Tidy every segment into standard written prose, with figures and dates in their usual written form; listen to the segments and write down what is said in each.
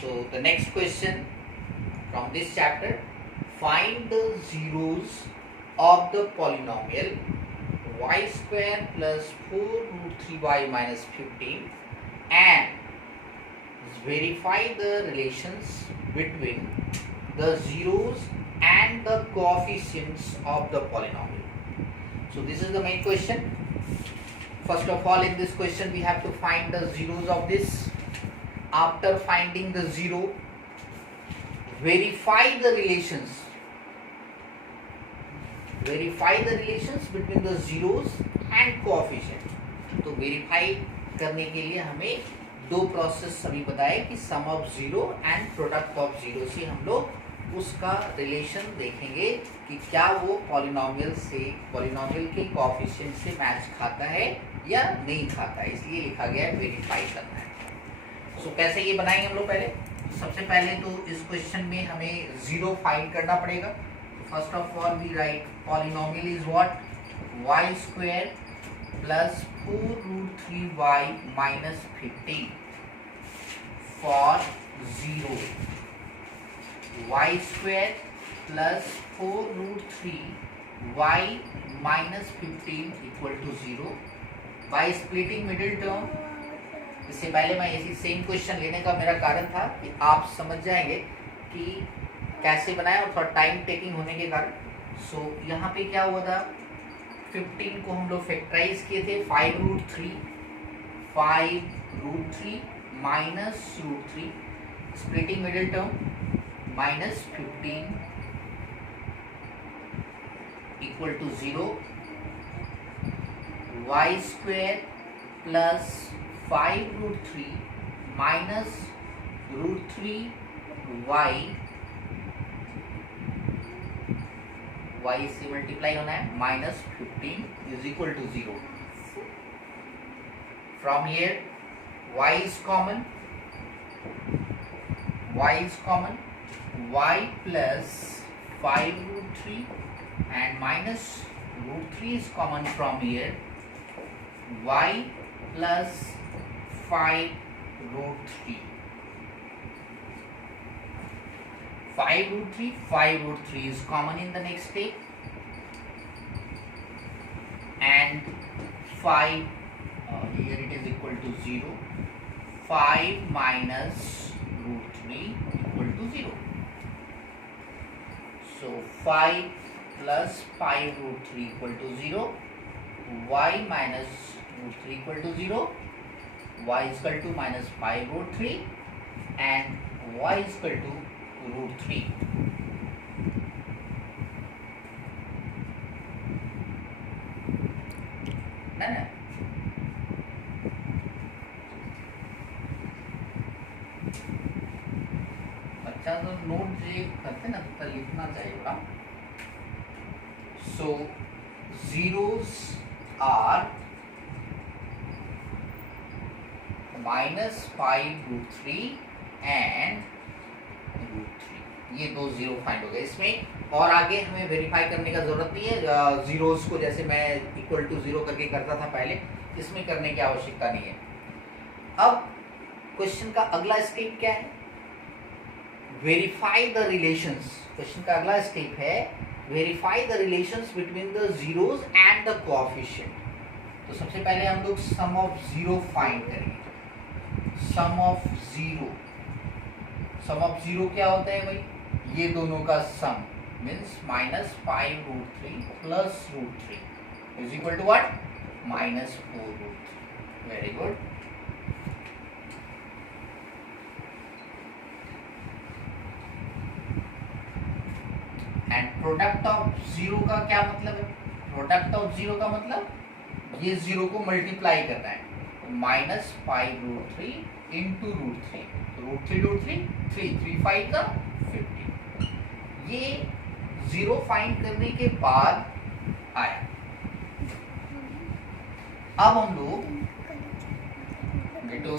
So the next question from this chapter, find the zeros of the polynomial y square plus 4 root 3y minus 15 and verify the relations between the zeros and the coefficients of the polynomial. So this is the main question. First of all, in this question we have to find the zeros of this. After finding the zero, verify the relations between the zeros and coefficient. तो verify करने के लिए हमें दो process अभी बताए कि sum of zero and product of zero से हम लोग उसका रिलेशन देखेंगे कि क्या वो पॉलिनोमियल के कोएफिशिएंट से मैच खाता है या नहीं खाता है, इसलिए लिखा गया है वेरीफाई करना है। सो कैसे ये बनाएंगे हम लोग? पहले सबसे पहले तो इस क्वेश्चन में हमें जीरो फाइंड करना पड़ेगा। First of all we write polynomial is what, y square plus 4 root 3y minus 15 for zero, y square plus 4 root 3y minus 15 equal to zero. By splitting middle term, इससे पहले मैं इसी same question लेने का मेरा कारण था कि आप समझ जाएंगे कि कैसे बनाए और थोड़ा टाइम टेकिंग होने के कारण। सो यहाँ पे क्या हुआ था, 15 को हम लोग फैक्टराइज किए थे 5 root 3 minus root 3, splitting middle term minus 15 equal to 0, y square plus 5 root 3 minus root 3y, y से मल्टीप्लाई होना है, minus 15 is equal to 0। From here y is common, y plus 5 root 3 and minus root 3 is common from here, y plus 5 root 3, 5 root 3 is common in the next step, and 5 here it is equal to 0, 5 minus root 3 equal to 0. So 5 plus 5 root 3 equal to 0, y minus root 3 equal to 0, y is equal to minus 5 root 3 and y is equal to root 3. ना अच्छा, तो note जे करते ना तो लिखना चाहिए बड़ा। सो zeros are minus 5 root 3 and root 3, ये दो जीरो फाइंड हो गए इसमें। और आगे हमें वेरीफाई करने का जरूरत नहीं है, जीरोस को जैसे मैं इक्वल टू 0 करके करता था पहले, इसमें करने की आवश्यकता नहीं है। अब क्वेश्चन का अगला स्टेप क्या है, वेरीफाई द रिलेशंस। क्वेश्चन का अगला स्टेप है verify the relations between the zeros and the coefficient. तो सबसे पहले हम लोग सम ऑफ जीरो फाइंड करेंगे। सम ऑफ जीरो क्या होता है भाई, ये दोनों का sum means minus 5 root 3 plus root 3 is equal to what, minus 4 root 3। Very good. And product of zero का क्या मतलब है, प्रोडक्ट ऑफ जीरो का मतलब ये जीरो को मल्टीप्लाई करना है, minus 5 root 3 into root 3, root 3 3 5 का 50। ये जीरो फाइंड करने के बाद आया। अब हम लोग video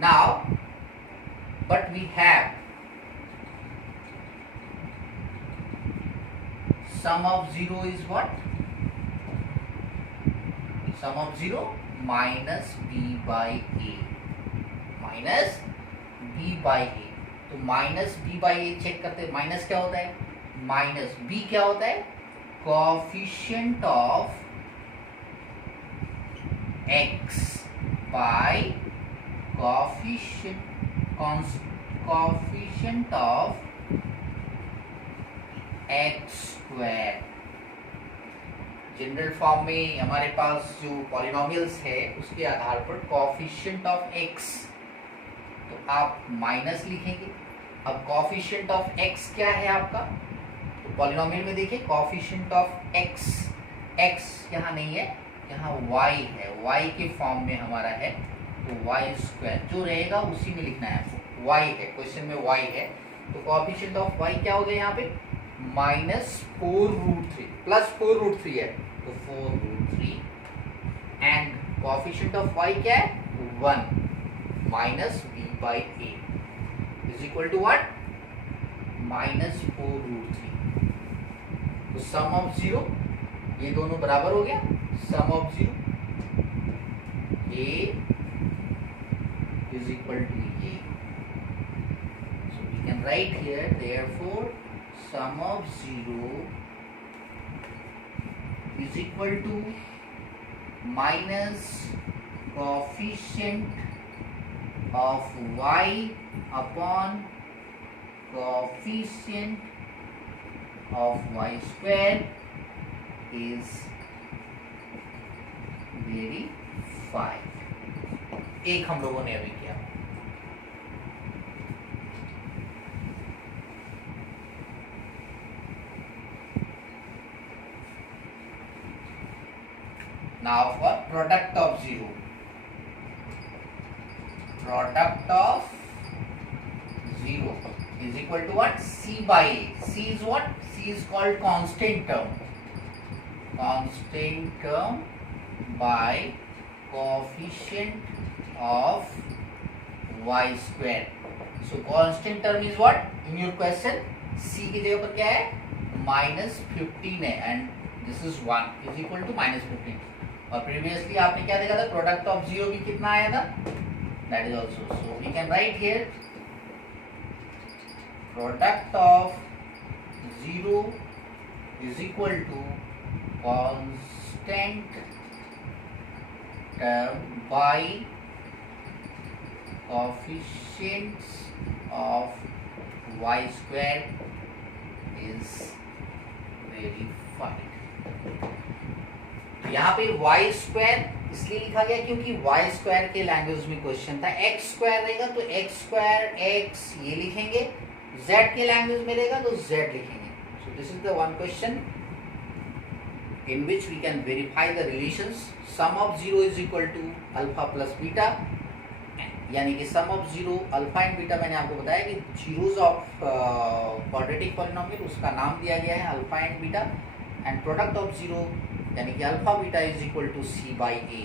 now, but we have sum of 0 is what, sum of 0 minus b by a, minus b by a. तो minus b by a check करते हैं, माइनस क्या होता है, माइनस बी क्या होता है, coefficient of x by coefficient of x square। General form में हमारे पास जो पॉलिनोमियल्स है उसके आधार पर कोएफिशिएंट ऑफ x, तो आप माइनस लिखेंगे। अब कोएफिशिएंट ऑफ x क्या है आपका, तो पॉलिनोमियल में देखिए कोएफिशिएंट ऑफ x, x यहाँ नहीं है, यहाँ y है, y के फॉर्म में हमारा है, तो y स्क्वायर जो रहेगा उसी में लिखना है आपको। y है, क्वेश्चन में y है, तो कोएफिशिएंट ऑफ y क्या हो गया यहाँ पे, -4√3 प्लस 4√3 है, तो 4√3 एंड कोएफिशिएंट ऑफ y क्या है 1 minus b by A is equal to what, -4√3। तो सम ऑफ जीरो, ये दोनों बराबर हो गया, sum of zero a is equal to a, so we can write here therefore sum of zero is equal to minus coefficient of y upon coefficient of y square is verified. एक हम लोगों ने अभी किया। Now for product of zero, product of zero is equal to what, c by a। c is what, c is called constant term, constant term by coefficient of y square। so constant term is what in your question, c की जगह पर क्या है -15 है and this is 1 is equal to -15। और previously आपने क्या देखा था, प्रोडक्ट ऑफ जीरो भी कितना आया था, that is also, so we can write here product of zero is equal to constant term by coefficients of y square is verified। तो यहाँ पे y square इसलिए लिखा गया क्योंकि y square के लैंग्वेज में क्वेश्चन था, x square रहेगा तो x square x ये लिखेंगे, z के लैंग्वेज में रहेगा तो z लिखेंगे। so this is the one question in which we can verify the relations sum of zero is equal to alpha plus beta, यानी कि sum of zero alpha and beta मैंने आपको बताया कि zeros of quadratic polynomial उसका नाम दिया गया है alpha and beta, and product of zero यानी कि alpha beta is equal to c by a।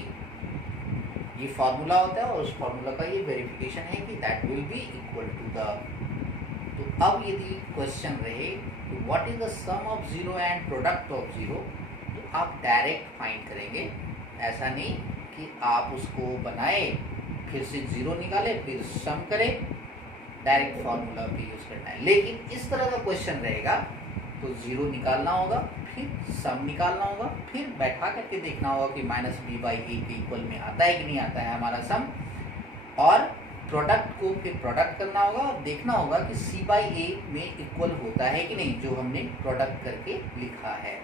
ये फार्मूला होता है और उस फार्मूला का ये वेरिफिकेशन है कि that will be equal to the। तो अब यदि क्वेश्चन रहे what is the sum of zero and product of zero, तो आप डायरेक्ट फाइंड करेंगे, ऐसा नहीं कि आप उसको बनाए फिर से जीरो निकाले फिर सम करें, डायरेक्ट फार्मूला भी यूज करना है। लेकिन इस तरह का क्वेश्चन रहेगा तो जीरो निकालना होगा, फिर सम निकालना होगा, फिर बैठा करके देखना होगा कि -b बाई ए के इक्वल में आता है कि नहीं आता है हमारा सम, और प्रोडक्ट को फिर प्रोडक्ट करना होगा और देखना होगा कि c बाई ए में इक्वल होता है कि नहीं जो हमने प्रोडक्ट करके लिखा है।